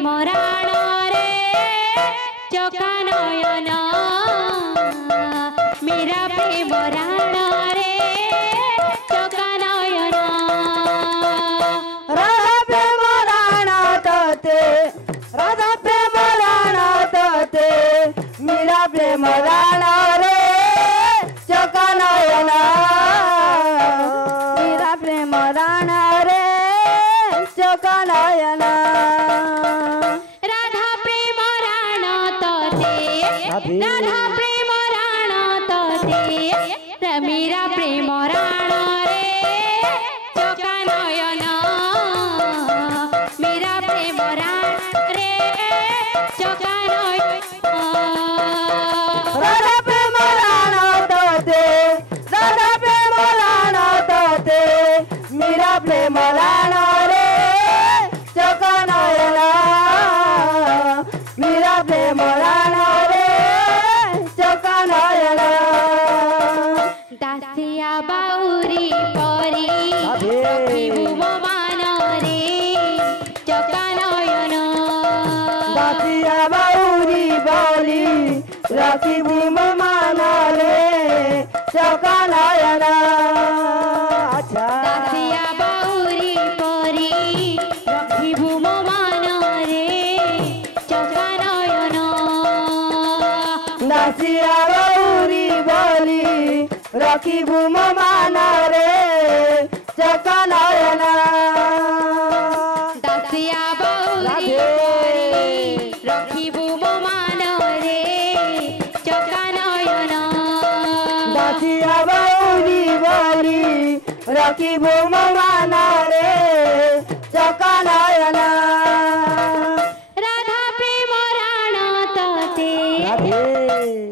प्रेम राण रे चका नयन मीरा प्रेम राण रे चका नयन राधा प्रेम राण तोते राधा प्रेम राण तोते मीरा प्रेम राण रे चका नयन मीरा प्रेम राण रे चका नयन राधा प्रेम राण तोते राधा प्रेम राण तोते मीरा प्रेम राण रे चका नयन मीरा प्रेम राण रे चका नयन राधा प्रेम राण तोते राधा प्रेम राण तोते मीरा प्रेम राण रे चका नयन मीरा प्रेम राण रे चका नयन दासिया बाउरी परी रखिबु मो मान रे चका नयन दासिया बाउरी बली रखिबु मो मान रे चका नयन अच्छा दासिया बाउरी परी रखिबु मो मान रे चका नयन दासिया बाउरी बली रखिबु मो मान रे चका नयन दासिया बाउरी परी रखिबु मो मान रे चका नयन दासिया बाउरी बली रखिबु मो मान रे चका नयन राधा प्रेम राण तोते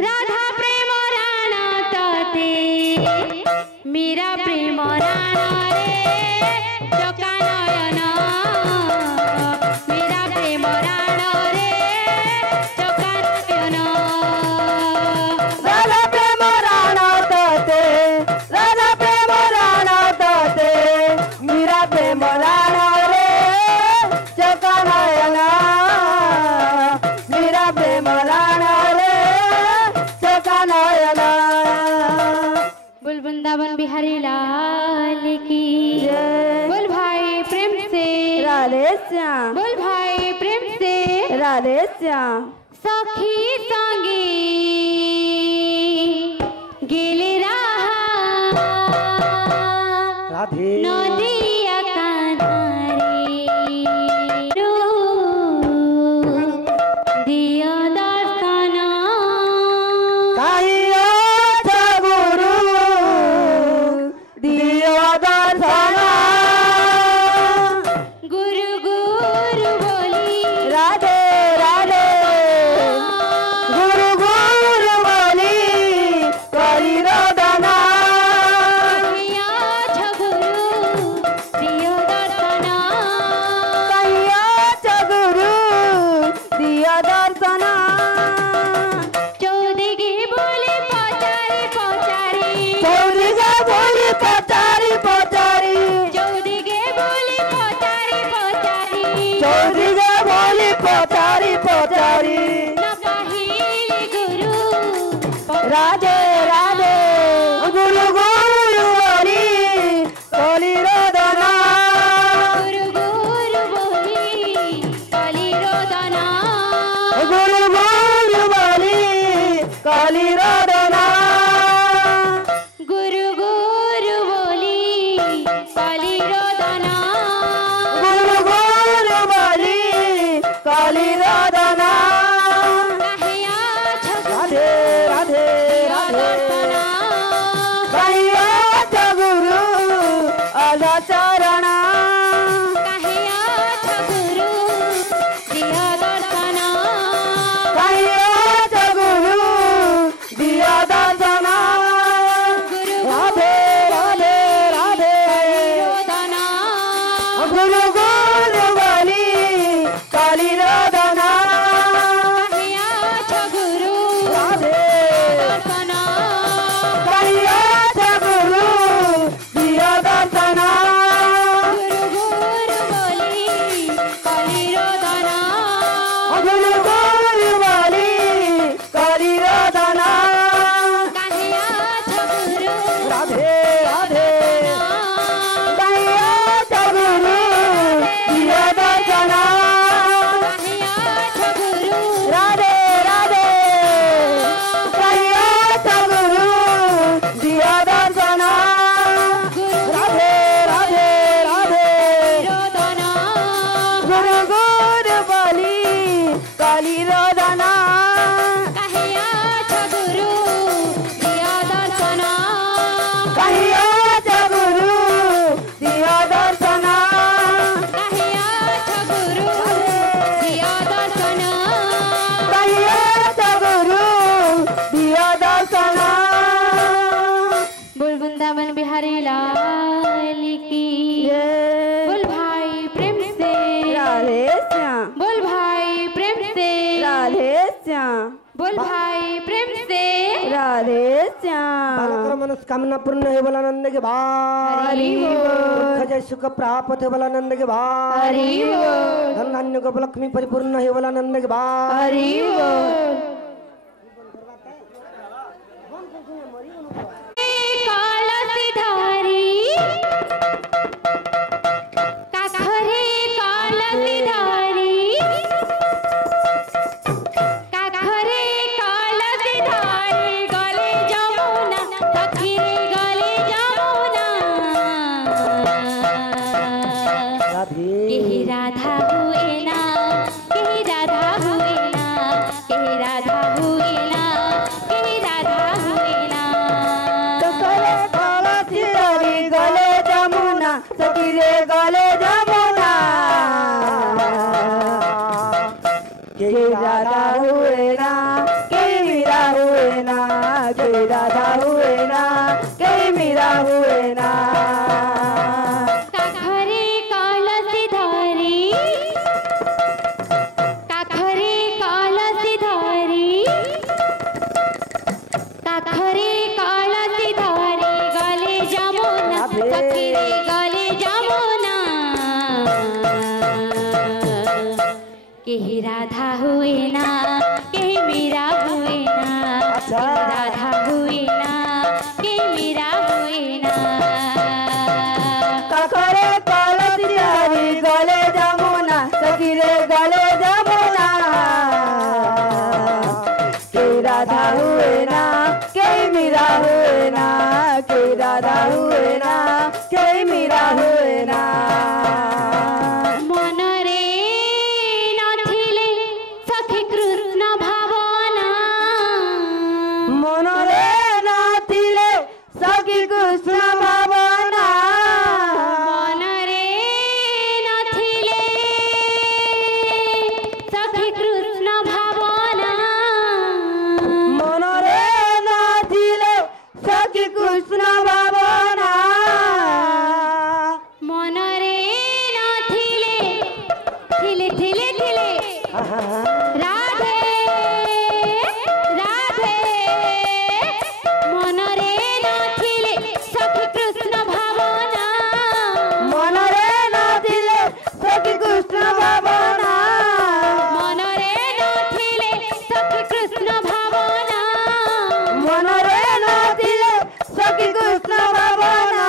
राधा प्रेम राण तोते मीरा प्रेम राण रे चका नयन मीरा प्रेम राण रे चका नयन राधा प्रेम राण तोते राधा प्रेम राण तोते मीरा प्रेम राण रे चका नयन मीरा प्रेम राण रे चका नयन बोल वृंदावन बिहारी लाल की जय। बोल भाई प्रेम से राधे श्याम बोल भाई प्रेम से राधे श्याम सखी संगे गेले राहा राधे नदिया कानारे रो दिया दर्शन काहियो गुरु दियो दर्शन गुरु गुरु बोली राधे राधे गुरु गुरु बोली करी रोदना कहिया छ गुरु दियो दर्शन कहियो छ गुरु दियो दर्शन चौदिगी बोली पचारी पचारी चौरिगा बोली पचारी पचारी चौदिगे बोली पचारी पचारी चौरिगा बोली पचारी पचारी न पाहिली गुरु राधे राधे गुरु गुरु बोली बोली रोदना गुरु गुरु बोली कली रोदना गुरु गुरु बोली काली रोदना गुरु गुरु बोली कली रोदना गुरु गुरु बोली काली रोदना कहिया छ राधे राधे राधे दर्शन कहियो छ गुरु अध चरण कहिया छ गुरु दिया दर्शन कहियो छ गुरु दियो दर्शन गुरु राधे राधे राधे रोदना गुरु गुरु बोली काली रोदना कहिया छ गुरु राधे दर्शन कहियो छ गुरु दियो दर्शन गुरु गुरु बोली कली रोदना राधे श्याम बालकर मनस्कामना पूर्ण हे बोला नंद के भाई हरि बोल दुख जय सुख प्राप्त हे बोला नंद के भाई हरि बोल धन धान्य गोप लक्ष्मी परिपूर्ण हे बोला नंद के भाई हरि बोल कालसीधारी काखरे कालसीधारी काखरे कालसीधारी गले जमुना सखीरे गले जमुना राधे केही राधा हुए ना केही राधा हुए ना केही राधा हुए ना केही राधा हुए ना गले कालसीधारी गले जमुना सखी रे गले जमुना के राधा हुए ना के मीरा हुए ना के राधा हुए ना के मीरा हुए ना काखरे कालसीधारी काखरे कालसीधारी काखरे कालसीधारी गले जमुना सखीरे गले जमुना केही राधा हुए ना केही मीरा हुए ना केही राधा हुए ना केही मीरा हुए ना काखरे कालसीधारी गले जमुना सखी रे गले जमुना के राधा हुए ना के मीरा हुए ना के राधा हुए ना के मीरा हुए ना মনরে নথিলে সখী কৃষ্ণ ভাবনা মনরে নাথিলে সখী কৃষ্ণ ভাবনা মনরে নথিলে সখী কৃষ্ণ ভাবনা মনরে নাথিলে সখী কৃষ্ণ ভাবনা মনরে নথিলে থিলে থিলে থিলে রাধে রাধে মনরে নথিলে সখী কৃষ্ণ ভাবনা মনরে নাথিলে সখী কৃষ্ণ ভাবনা মনরে নথিলে সখী কৃষ্ণ ভাবনা মনরে নাথিলে সখী কৃষ্ণ ভাবনা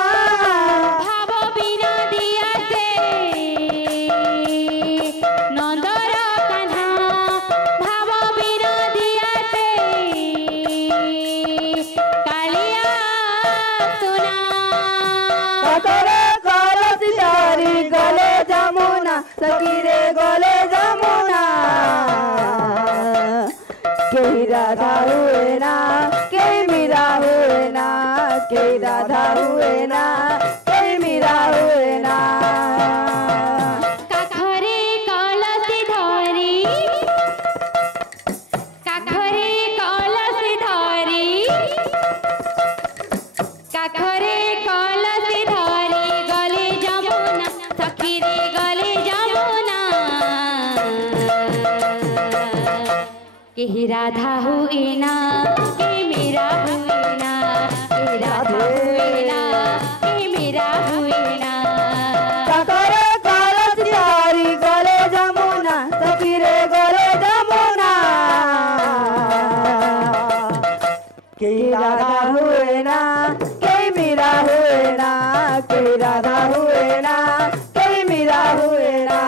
ভাব বিনা দিয়াছে নন্দর কাহ্না ভাব বিনা দিয়াছে কালিয়া সোনা কাকরে কালসিধারি গলে যমুনা সখী রে গলে যমুনা কে রাধা हुए ना के मीरा हुए ना के राधा हुए ना के मीरा हुए ना কাখরে কলসি ধরি কাখরে কলসি ধরি কাখরে কলসি ধরি গলে যমুনা সখীরে গলে যমুনা কেহি রাধা হুয়ে না কে মেরা হুয়ে না কে রাধা হুয়ে না কে মেরা হুয়ে না কাকরে কালসিধারি গলে যমুনা সখী রে গলে যমুনা के राधा हुए ना के मीरा हुए ना के राधा हुए ना के मीरा हुए ना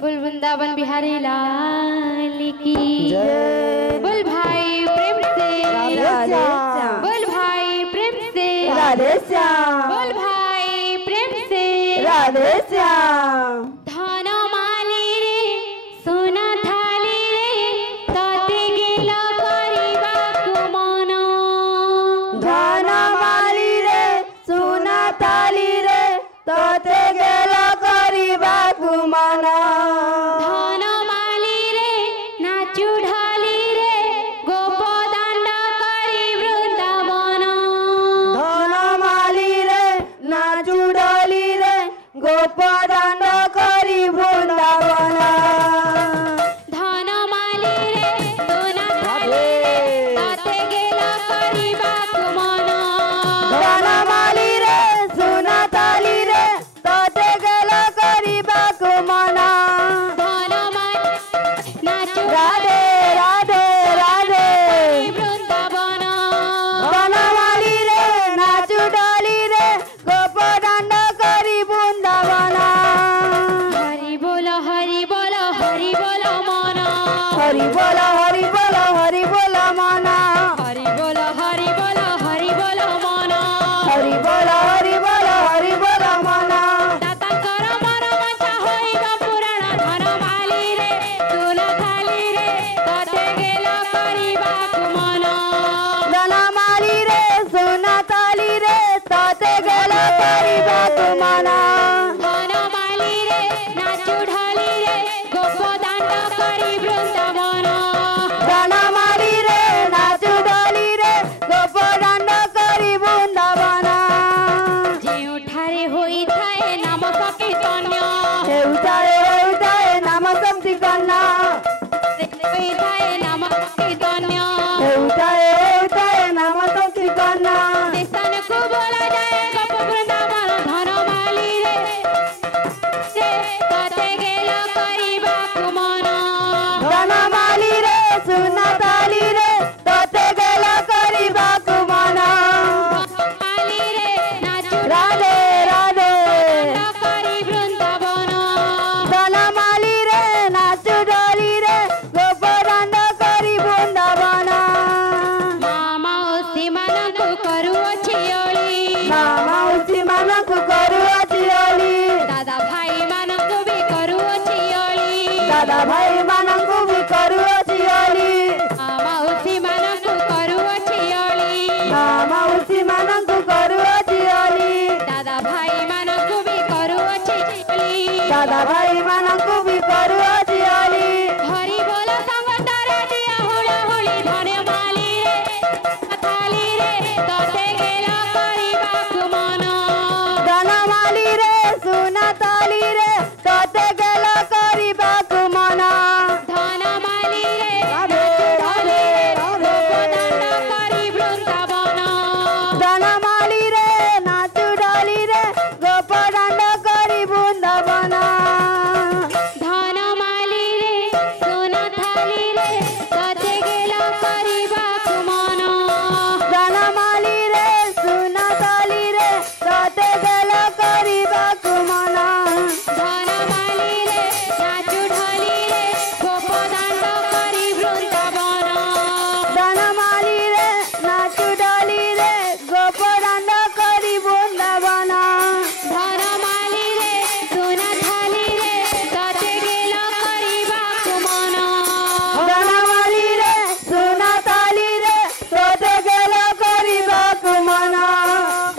बोल वृंदावन बिहारी लाल की जय। बोल भाई प्रेम से राधे श्याम। बोल भाई प्रेम से राधे श्याम बोल भाई प्रेम से राधे श्याम धन माली रे सोना थाली रे तते गेल करिबाकु मन धन माली रे सोना थाली रे तोते गेल करिबाकु मन धन माली रे नाचु ढाली रे गोप दांड करी वृंदावन धन माली रे नाचु डली रे गोप दांड करी वृंदावन धन माली रे सोना थाली रे दादा भाई मानंकु भी करू जियाली हरि बोल संग तारे दिया हुड़ा हुड़ी धने माली रे थाली रे तते गेला करिबा कुमन धनमाली रे सुना ताली रे तते गेला करिबा कुमन धन माली रे राधे राधे राधे गोपदंड करी वृंदावन धनमाली रे नाचु डाली रे गोपदंड करी वृंदावन धन माली रे सोन थाली रे तते गेला करिबा कुमन धनमाली रे सुना ताली रे तते गेला करिबा कुमन धन माली रे नाचु ढाली रे गोपदंड करी वृंदावन धनमाली रे नाचु डाली रे गोपदंड करी वृंदावन धन माली रे सोन थाली रे तते गेला करिबा कुमन धनमाली रे सुना ताली रे तते गेला करिबा कुमन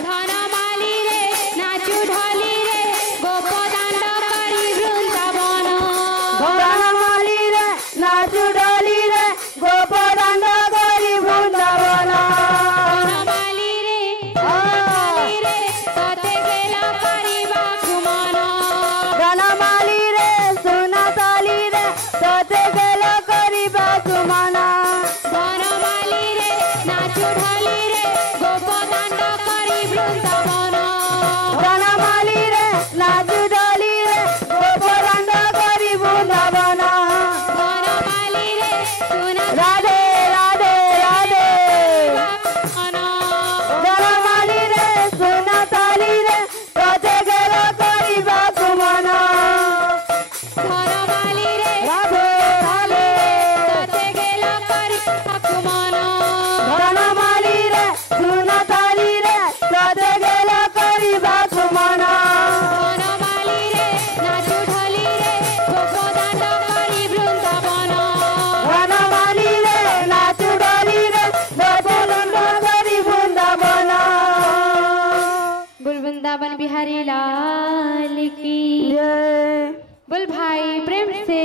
धन माली रे नाचु ढाली रे गोपदंड करी वृंदावन धनमाली रे नाचु डाली रे गोपदंड करी वृंदावन धन माली रे थाली रे तते गेला करिबा कुमन धनमाली रे सुना ताली रे तते गेला करिबा कुमन धन माली रे नाचु ढाली रे गोपदंड करी वृंदावन धनमाली रे नाचु डाली रे गोपदंड करी वृंदावन धन माली रे सोन राधे राधे राधे मन धनमाली रे सुना ताली रे तते गेला करिबा कुमन धन माली रे राधे राधे तते गेला करिबा कुमन धनमाली रे सुना ताली रे तते गेला करिबा कुमन धन माली रे नाचु ढाली रे गोपदंड करी वृंदावन धनमाली रे नाचु डाली रे गोपदंड करी वृंदावन बोल वृंदावन बिहारी लाल की जय बोल भाई प्रेम से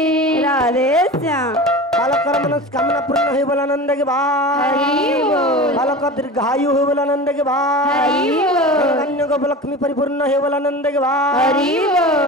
राधे श्याम बालकर मनस्कामना पूर्ण हो बोला नंद के भाई हरि बोल बालक दीर्घायु हो बोला नंद के भाई हरि बोल कन्या को लक्ष्मी परिपूर्ण हो बोला नंद के भाई हरि बोल।